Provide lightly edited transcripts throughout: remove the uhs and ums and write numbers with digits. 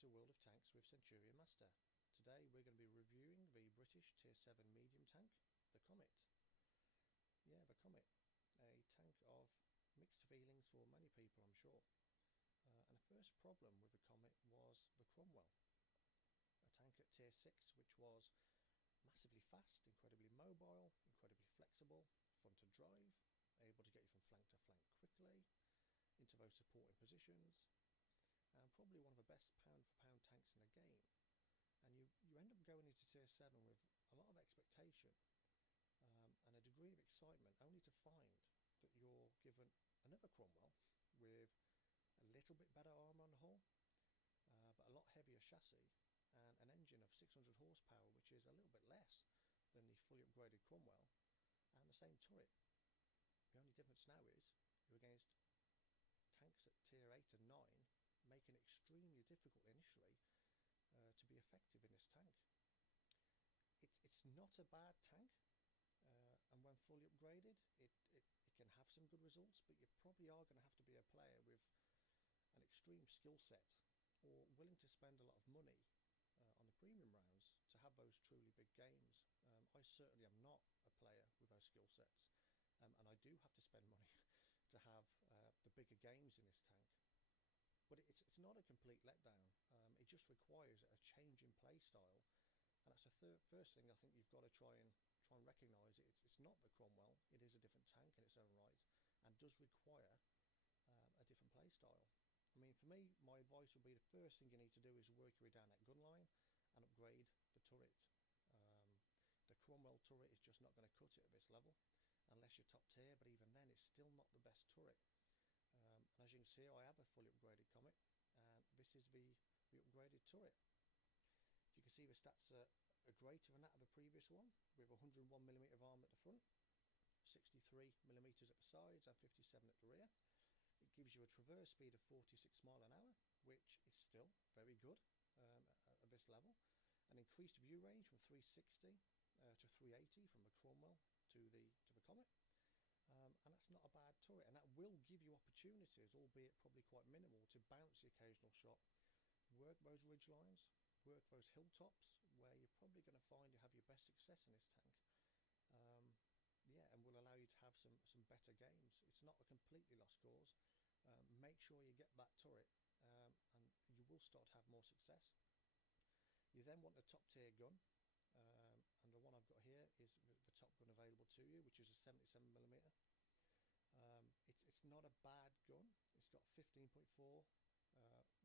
to World of Tanks with Centurion Master. Today we're going to be reviewing the British Tier 7 medium tank, the Comet. Yeah, the Comet. A tank of mixed feelings for many people, I'm sure. And the first problem with the Comet was the Cromwell. A tank at Tier 6 which was massively fast, incredibly mobile, incredibly flexible, fun to drive, able to get you from flank to flank quickly, into those supporting positions, and probably one of the best pound for pound tanks in the game. And you end up going into Tier 7 with a lot of expectation and a degree of excitement, only to find that you're given another Cromwell with a little bit better armour on the hull, but a lot heavier chassis, and an engine of 600 horsepower, which is a little bit less than the fully upgraded Cromwell, and the same turret. The only difference now is you're against tanks at Tier 8 and 9, making it extremely difficult initially to be effective in this tank. It's not a bad tank, and when fully upgraded it can have some good results, but you probably are going to have to be a player with an extreme skill set or willing to spend a lot of money on the premium rounds to have those truly big games. I certainly am not a player with those skill sets, and I do have to spend money to have the bigger games in this tank. But it's not a complete letdown. It just requires a change in play style, and that's the first thing I think you've got to try and recognise. It's not the Cromwell. It is a different tank in its own right, and does require a different play style. I mean, for me, my advice would be the first thing you need to do is work your way down that gun line and upgrade the turret. The Cromwell turret is just not going to cut it at this level unless you're top tier, but even then it's still not the best turret. And as you can see, I have a fully upgraded Comet, and this is the upgraded turret. You can see the stats are greater than that of the previous one, with 101mm of arm at the front, 63mm at the sides, and 57 at the rear. It gives you a traverse speed of 46 miles an hour, which is still very good at this level. An increased view range from 360 to 380 from the Cromwell to the Comet. And that's not a bad turret, and that will give you opportunities, albeit probably quite minimal, to bounce the occasional shot, work those ridge lines, work those hilltops, where you're probably going to find you have your best success in this tank. Yeah, and will allow you to have some better games. It's not a completely lost cause. Make sure you get that turret, and you will start to have more success. You then want a top tier gun, and the one I've got here is the top gun available to you, which is a 77mm. It's not a bad gun. It's got 15.4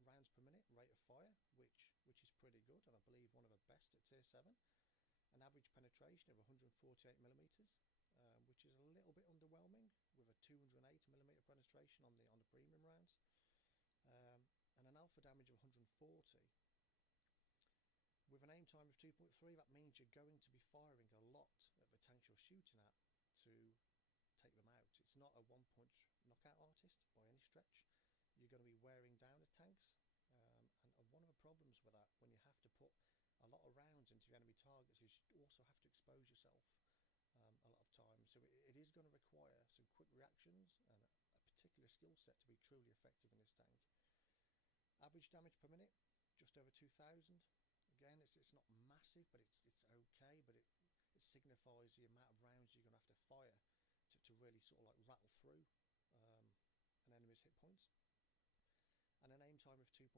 rounds per minute rate of fire, which is pretty good, and I believe one of the best at Tier 7. An average penetration of 148mm, which is a little bit underwhelming, with a 208mm penetration on the premium rounds, and an alpha damage of 140. With an aim time of 2.3, that means you're going to be firing a lot at the tanks you're shooting at to take them out. It's not a one-punch knockout artist by any stretch. You're going to be wearing down the tanks, and one of the problems with that, when you have to put a lot of rounds into your enemy targets, is you also have to expose yourself a lot of times. So it is going to require some quick reactions and a particular skill set to be truly effective in this tank. Average damage per minute, just over 2,000. Again, it's not massive, but it's okay, but it signifies the amount of rounds you're going to have to fire to really sort of like rattle through an enemy's hit points. And an aim time of 2.3,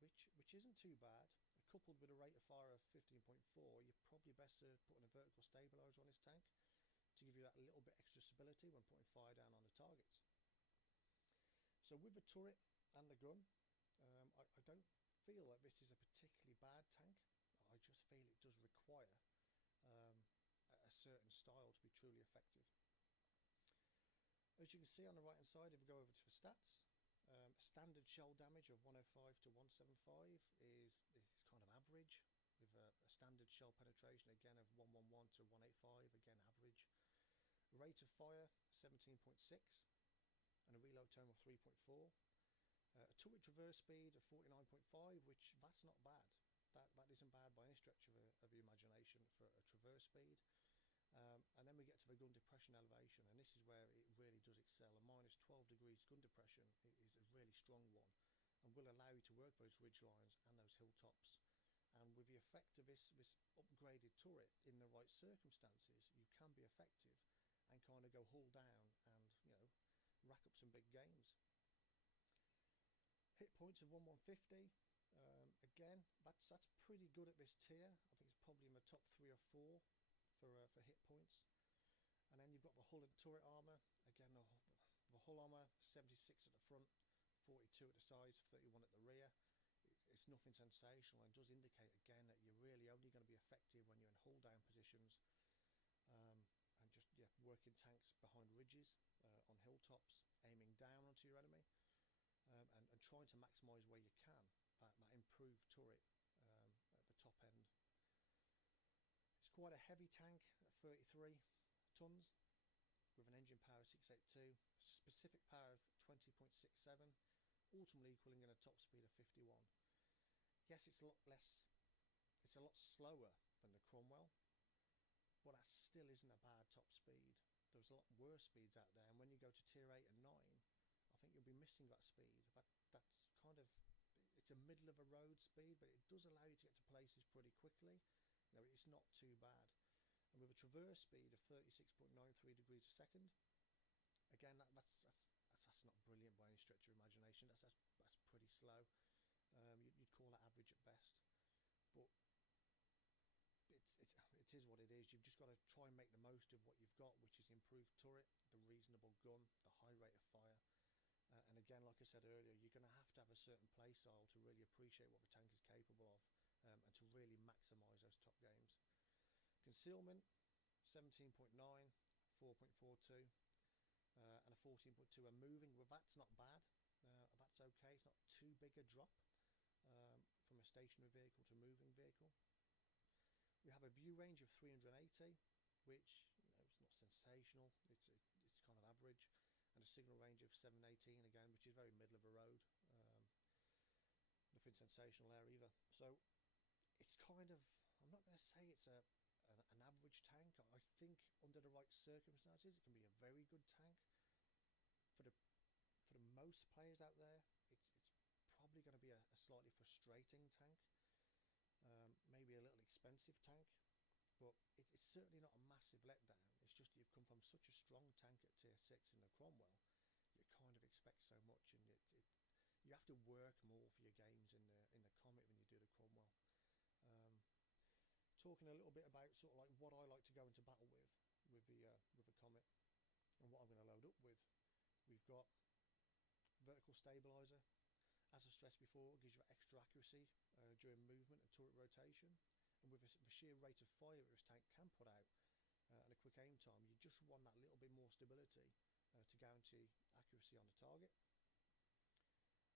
which isn't too bad. Coupled with a rate of fire of 15.4, you're probably best putting a vertical stabilizer on this tank to give you that little bit extra stability when putting fire down on the targets. So with the turret and the gun, I don't feel that this is a particularly bad tank. I just feel it does require a certain style to be truly effective. As you can see on the right hand side, if we go over to the stats, standard shell damage of 105 to 175 is kind of average, with a standard shell penetration again of 111 to 185, again average. Rate of fire 17.6 and a reload time of 3.4. A turret traverse speed of 49.5, which that's not bad. That isn't bad by any stretch of the imagination for a traverse speed. And then we get to the gun depression elevation, and this is where it really does excel. A minus 12 degrees gun depression is a really strong one, and will allow you to work those ridge lines and those hilltops. And with the effect of this upgraded turret in the right circumstances, you can be effective and kind of go hull down and, you know, rack up some big games. Hit points of 1150. Again, that's pretty good at this tier. I think it's probably in the top 3 or 4 for hit points. And then you've got the hull and turret armor. Again, the hull armor, 76 at the front, 42 at the sides, 31 at the rear. It's nothing sensational, and does indicate again that you're really only going to be effective when you're in hull down positions, and just working tanks behind ridges, on hilltops, aiming down onto your enemy, and trying to maximise where you can that improved turret at the top end. It's quite a heavy tank at 33 tons with an engine power of 682, specific power of 20.67, ultimately equaling in a top speed of 51. Yes, it's a lot slower than the Cromwell, but that still isn't a bad top speed. There's a lot worse speeds out there, and when you go to tier 8 and 9, I think you'll be missing that speed. That's kind of, it's a middle of a road speed, but it does allow you to get to places pretty quickly. You know, it's not too bad. And with a traverse speed of 36.93 degrees a second, again, that's not brilliant by any stretch of imagination. That's pretty slow. You'd call that average at best, but it is what it is. You've just got to try and make the most of what you've got, which is improved turret, the reasonable gun, the high rate of fire, and again, like I said earlier, you're going to have a certain play style to really appreciate what the tank is capable of, and to really maximise those top games. Concealment, 17.9, 4.42, and a 14.2. And moving, well, that's not bad. That's okay. It's not too big a drop from a stationary vehicle to moving vehicle. We have a view range of 380, which, you know, it's not sensational. It's kind of average, and a signal range of 718 again, which is very middle of the road. Nothing sensational there either. So it's kind of, I'm not going to say it's an average tank. I think under the right circumstances, it can be a very good tank. For the most players out there, it's probably going to be a slightly frustrating tank. Maybe a little expensive tank, but it's certainly not a massive letdown. It's just you've come from such a strong tank at tier 6 in the Cromwell, you kind of expect so much, and you have to work more for your games in the Comet than you do the Cromwell. Talking a little bit about sort of like what I like to go into battle with the Comet and what I'm going to load up with. We've got vertical stabilizer. As I stressed before, it gives you extra accuracy during movement and turret rotation, and with the sheer rate of fire that this tank can put out and a quick aim time, you just want that little bit more stability to guarantee accuracy on the target.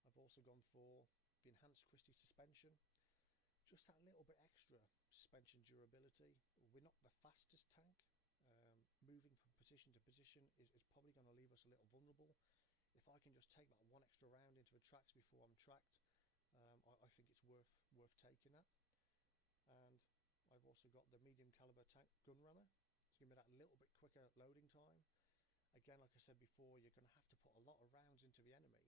I've also gone for the enhanced Christie suspension, just that little bit extra suspension durability. We're not the fastest tank. Moving from position to position is probably going to leave us a little vulnerable. If I can just take that one extra round into the tracks before I'm tracked, I think it's worth taking that. And I've also got the medium caliber tank gun rammer to give me that little bit quicker loading time. Again, like I said before, you're going to have to put a lot of rounds into the enemy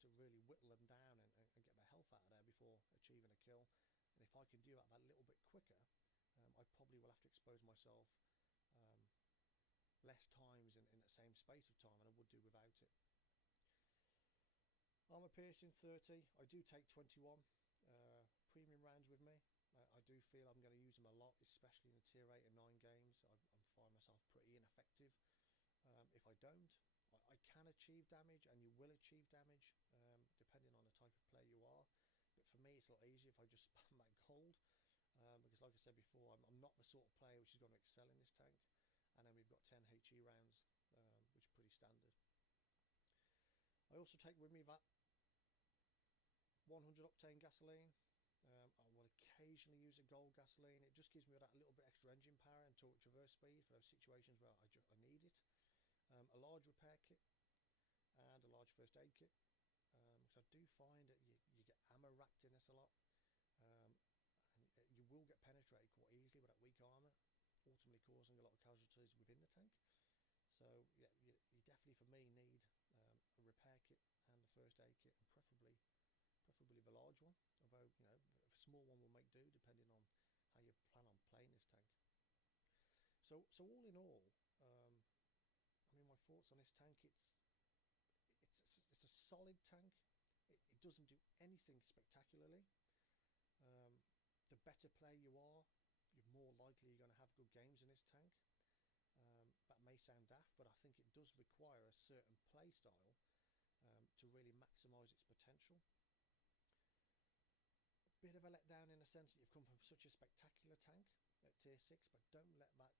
to really whittle them down and get their health out of there before achieving a kill. And if I can do that little bit quicker, I probably will have to expose myself less times in the same space of time than I would do without it. Armour piercing 30. I do take 21 premium rounds with me. I do feel I'm going to use them a lot, especially in the tier 8 and 9 games. I find myself pretty ineffective. If I don't, I can achieve damage, and you will achieve damage depending on the type of player you are. But for me, it's a lot easier if I just spam that gold, because like I said before, I'm not the sort of player which is going to excel in this tank. And then we've got 10 HE rounds, which are pretty standard. I also take with me that 100 octane gasoline. I will occasionally use a gold gasoline. It just gives me that little bit extra engine power and torque traverse speed for those situations where I need it. A large repair kit and a large first aid kit, because I do find that you get ammo racked in this a lot, and you will get penetrated quite easily with that weak armour, ultimately causing a lot of casualties within the tank. So yeah, you definitely, for me, need a repair kit and a first aid kit, and preferably large one, although a small one will make do depending on how you plan on playing this tank. So all in all, I mean, my thoughts on this tank, it's a solid tank. It doesn't do anything spectacularly. The better player you are, you're more likely you're going to have good games in this tank. That may sound daft, but I think it does require a certain play style to really maximise its potential. A bit of a letdown in the sense that you've come from such a spectacular tank at tier 6, but don't let that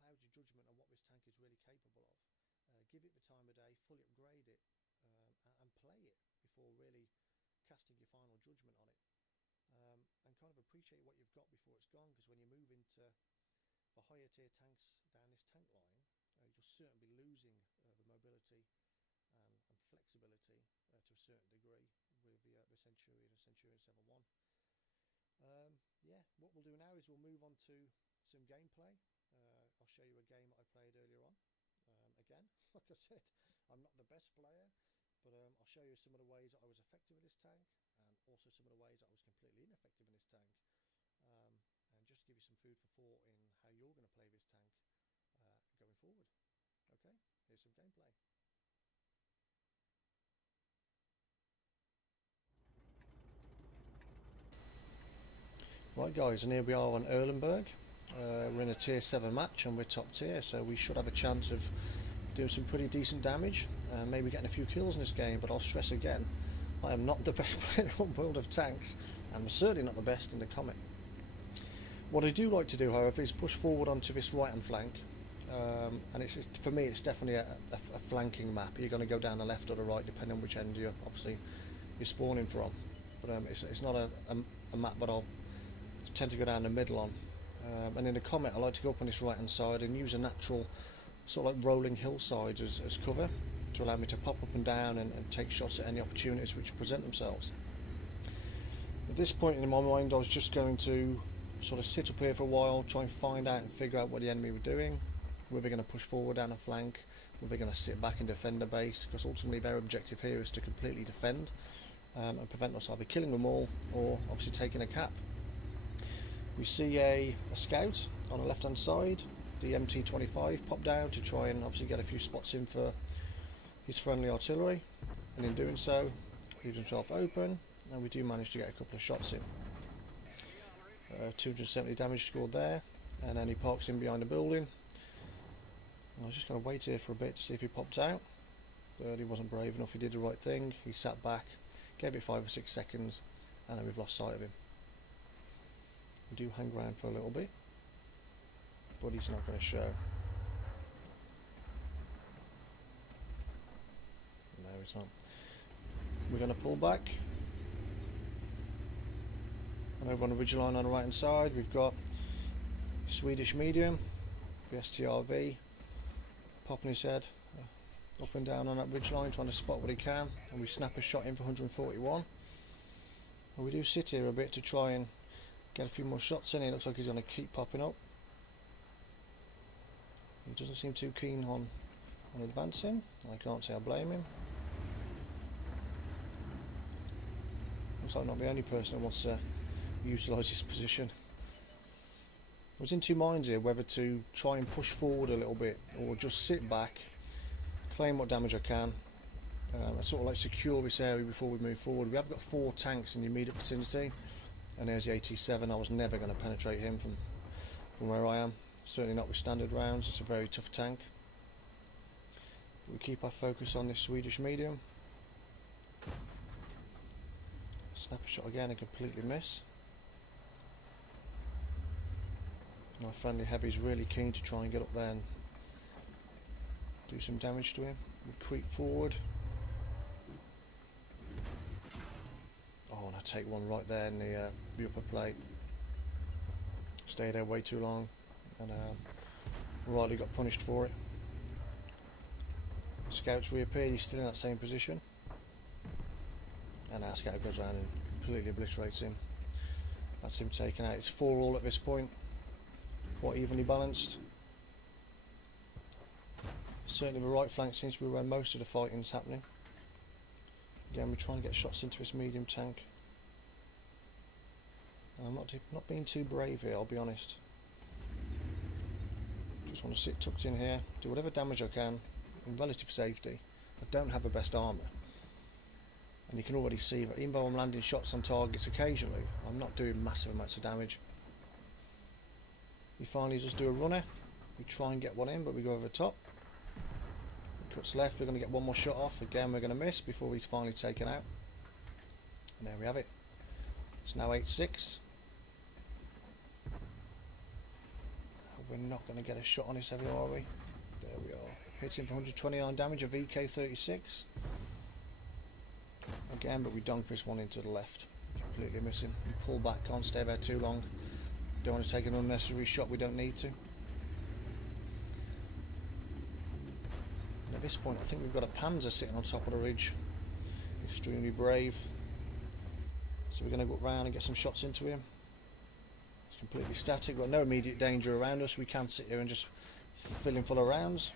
cloud your judgment on what this tank is really capable of. Give it the time of day, fully upgrade it, and play it before really casting your final judgment on it. And kind of appreciate what you've got before it's gone, because when you move into the higher tier tanks down this tank line, you'll certainly be losing the mobility and flexibility to a certain degree with the Centurion and Centurion 7.1. Yeah, what we'll do now is we'll move on to some gameplay. I'll show you a game that I played earlier on. Again, like I said, I'm not the best player, but I'll show you some of the ways that I was effective with this tank, and also some of the ways that I was completely ineffective in this tank, and just to give you some food for thought in how you're going to play this tank going forward. Okay, here's some gameplay. Right guys, and here we are on Erlenberg. We're in a tier 7 match and we're top tier, so we should have a chance of doing some pretty decent damage and maybe getting a few kills in this game. But I'll stress again, I am not the best player in World of Tanks, and I'm certainly not the best in the Comet. What I do like to do, however, is push forward onto this right hand flank, and for me it's definitely a flanking map. You're going to go down the left or the right depending on which end you're spawning from, but it's not a map that I'll tend to go down the middle on. And in the Comet I like to go up on this right hand side and use a natural sort of like rolling hillsides as cover to allow me to pop up and down and take shots at any opportunities which present themselves. At this point in my mind I was just going to sort of sit up here for a while, try and find out and figure out what the enemy were doing, whether they're going to push forward down a flank, whether they're going to sit back and defend the base, because ultimately their objective here is to completely defend and prevent us either killing them all or obviously taking a cap. We see a scout on the left hand side, the MT25, pop down to try and obviously get a few spots in for his friendly artillery, and in doing so leaves himself open, and we do manage to get a couple of shots in. 270 damage scored there, and then he parks in behind the building. I was just going to wait here for a bit to see if he popped out, but he wasn't brave enough. He did the right thing, he sat back, gave it 5 or 6 seconds, and then we've lost sight of him. We do hang around for a little bit, but he's not going to show. No, he's not. We're going to pull back, and over on the ridgeline on the right hand side we've got Swedish medium, the STRV, popping his head up and down on that ridgeline trying to spot what he can, and we snap a shot in for 141. And we do sit here a bit to try and get a few more shots in. He looks like he's going to keep popping up. He doesn't seem too keen on advancing. I can't say I blame him. Looks like I'm not the only person that wants to utilise this position. I was in two minds here whether to try and push forward a little bit or just sit back, claim what damage I can, and sort of like secure this area before we move forward. We have got 4 tanks in the immediate vicinity, and there's the 87. I was never going to penetrate him from where I am, certainly not with standard rounds. It's a very tough tank. We keep our focus on this Swedish medium. Snap a shot again and completely miss. My friendly heavy's really keen to try and get up there and do some damage to him. We creep forward. Oh, and I take one right there in the upper plate. Stayed there way too long, and Riley got punished for it. Scouts reappear, he's still in that same position, and our scout goes around and completely obliterates him. That's him taken out. It's 4-all at this point, quite evenly balanced. Certainly the right flank seems to be where most of the fighting is happening. Again, we're trying to get shots into this medium tank. I'm not being too brave here, I'll be honest. Just want to sit tucked in here, do whatever damage I can in relative safety. I don't have the best armour. And you can already see that even though I'm landing shots on targets occasionally, I'm not doing massive amounts of damage. We finally just do a runner. We try and get one in, but we go over the top. He cuts left, we're going to get one more shot off. Again, we're going to miss before he's finally taken out. And there we have it. It's now 8-6. We're not going to get a shot on this heavy, are we? There we are. Hits him for 129 damage, a VK36. Again, but we dunk this one into the left. Completely missing. We pull back, can't stay there too long. Don't want to take an unnecessary shot we don't need to. And at this point, I think we've got a Panzer sitting on top of the ridge. Extremely brave. So we're going to go round and get some shots into him. It's completely static. We've got no immediate danger around us. We can sit here and just fill him full of rounds.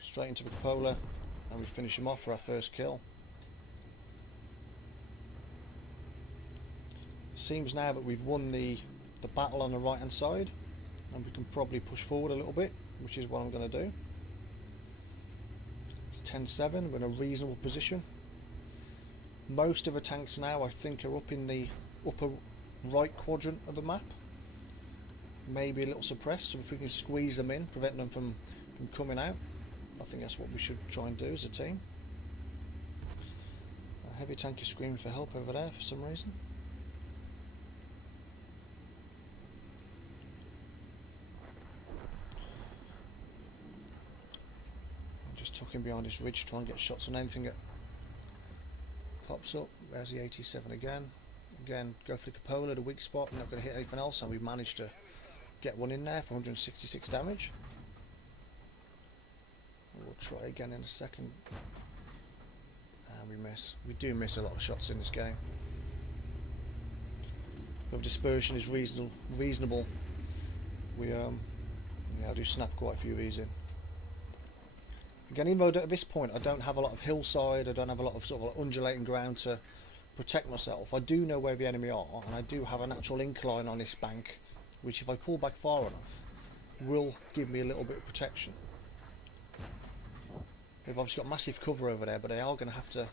Straight into the cupola. And we finish him off for our first kill. Seems now that we've won the battle on the right hand side, and we can probably push forward a little bit, which is what I'm going to do. It's 10-7, we're in a reasonable position. Most of the tanks now I think are up in the upper right quadrant of the map. Maybe a little suppressed, so if we can squeeze them in, prevent them from coming out, I think that's what we should try and do as a team. A heavy tank is screaming for help over there for some reason. I'm just tucking behind this ridge to try and get shots on anything that pops up. There's the 87 again. Again, go for the cupola, the weak spot. We're not going to hit anything else, and we've managed to get one in there for 166 damage. We'll try again in a second. And we miss. We do miss a lot of shots in this game. But dispersion is reasonable. We yeah, I do snap quite a few of these in. Again, even though at this point I don't have a lot of hillside, I don't have a lot of sort of undulating ground to protect myself, I do know where the enemy are, and I do have a natural incline on this bank, which if I pull back far enough, will give me a little bit of protection. They've obviously got massive cover over there, but they are going to have to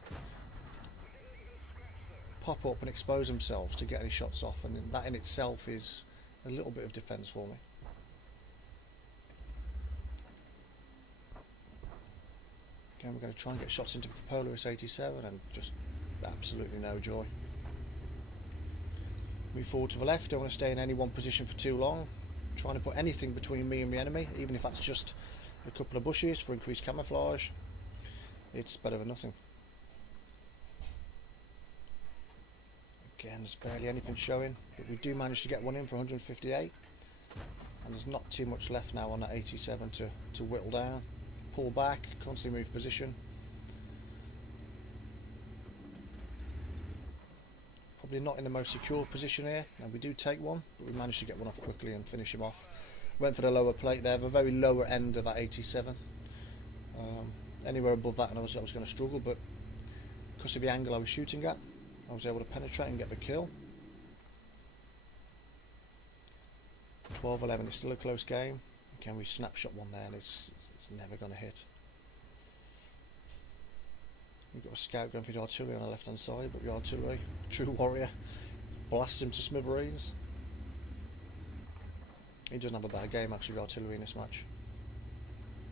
pop up and expose themselves to get any shots off, and that in itself is a little bit of defence for me. Again, we're going to try and get shots into Polaris 87 and just absolutely no joy. Move forward to the left, don't want to stay in any one position for too long. Trying to put anything between me and the enemy, even if that's just a couple of bushes for increased camouflage. It's better than nothing. Again, there's barely anything showing, but we do manage to get one in for 158, and there's not too much left now on that 87 to whittle down. Pull back, constantly move position. Probably not in the most secure position here, and we do take one, but we managed to get one off quickly and finish him off. Went for the lower plate there, the very lower end of that 87. Anywhere above that, and I was going to struggle, but because of the angle I was shooting at, I was able to penetrate and get the kill. 12-11, it's still a close game. Can we snapshot one there, and it's never going to hit. We've got a scout going for the artillery on the left hand side, but the artillery, true warrior, blasts him to smithereens. He doesn't have a bad game actually, the artillery in this match.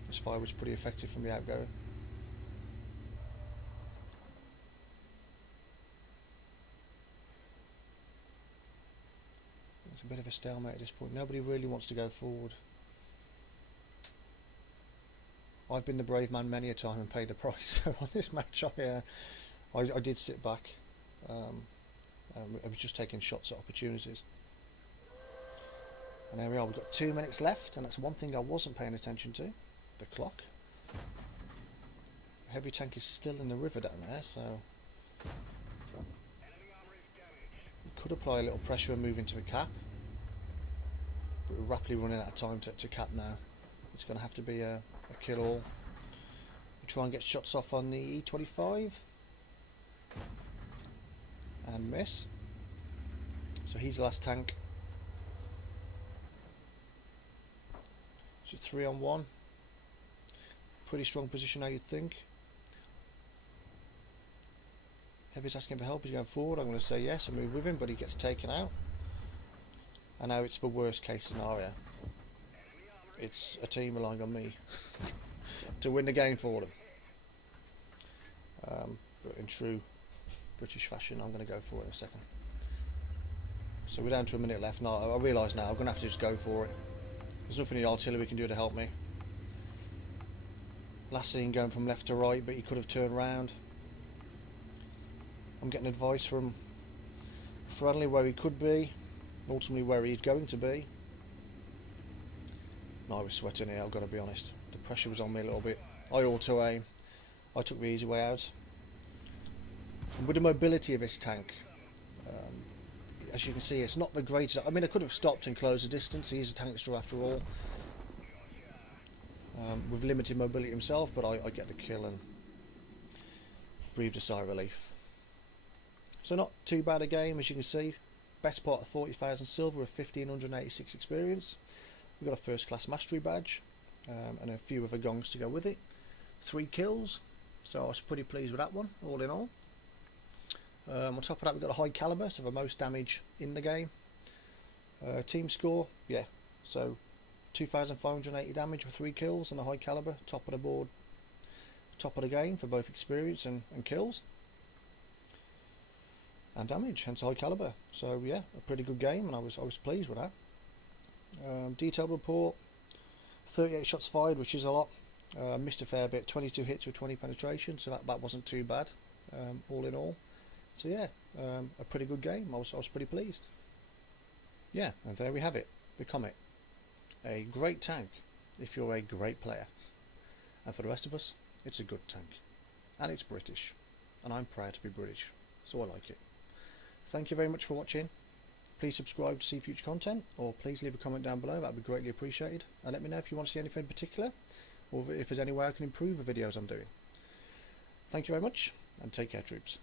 His fire was pretty effective from the outgo. It's a bit of a stalemate at this point. Nobody really wants to go forward. I've been the brave man many a time and paid the price. So on this match, I did sit back. I was just taking shots at opportunities. And there we are. We've got 2 minutes left, and that's one thing I wasn't paying attention to: the clock. The heavy tank is still in the river down there, so we could apply a little pressure and move into a cap. But we're rapidly running out of time to cap now. It's going to have to be a kill all. We try and get shots off on the E25 and miss. So he's the last tank. So 3-on-1. Pretty strong position now, you'd think. Heavy's asking for help, he's going forward. I'm going to say yes and move with him, but he gets taken out. And now it's the worst case scenario. It's a team relying on me to win the game for them. But in true British fashion, I'm going to go for it in a second. So we're down to a minute left now. I realise now I'm going to have to just go for it. There's nothing the artillery can do to help me. Last scene going from left to right, but he could have turned round. I'm getting advice from friendly where he could be, ultimately where he's going to be. No, I was sweating here, I've got to be honest. The pressure was on me a little bit. I auto-aim. I took the easy way out. And with the mobility of this tank, as you can see, it's not the greatest. I mean, I could have stopped and closed the distance. He's a tankster after all, with limited mobility himself, but I get the kill and breathed a sigh of relief. So not too bad a game, as you can see. Best part of 40,000 silver with 1,586 experience. We've got a first class mastery badge and a few other gongs to go with it. 3 kills, so I was pretty pleased with that one, all in all. On top of that, we've got a high caliber, so the most damage in the game. Team score, yeah, so 2,580 damage with 3 kills and a high caliber, top of the board, top of the game for both experience and kills. And damage, hence high caliber. So yeah, a pretty good game, and I was pleased with that. Detailed report: 38 shots fired, which is a lot. Missed a fair bit. 22 hits with 20 penetration, so that wasn't too bad, all in all. So yeah, a pretty good game. I was pretty pleased. Yeah, and there we have it, the Comet. A great tank if you're a great player, and for the rest of us, it's a good tank, and it's British, and I'm proud to be British, so I like it. Thank you very much for watching. Please subscribe to see future content, or please leave a comment down below, that would be greatly appreciated. And let me know if you want to see anything in particular, or if there's any way I can improve the videos I'm doing. Thank you very much, and take care, troops.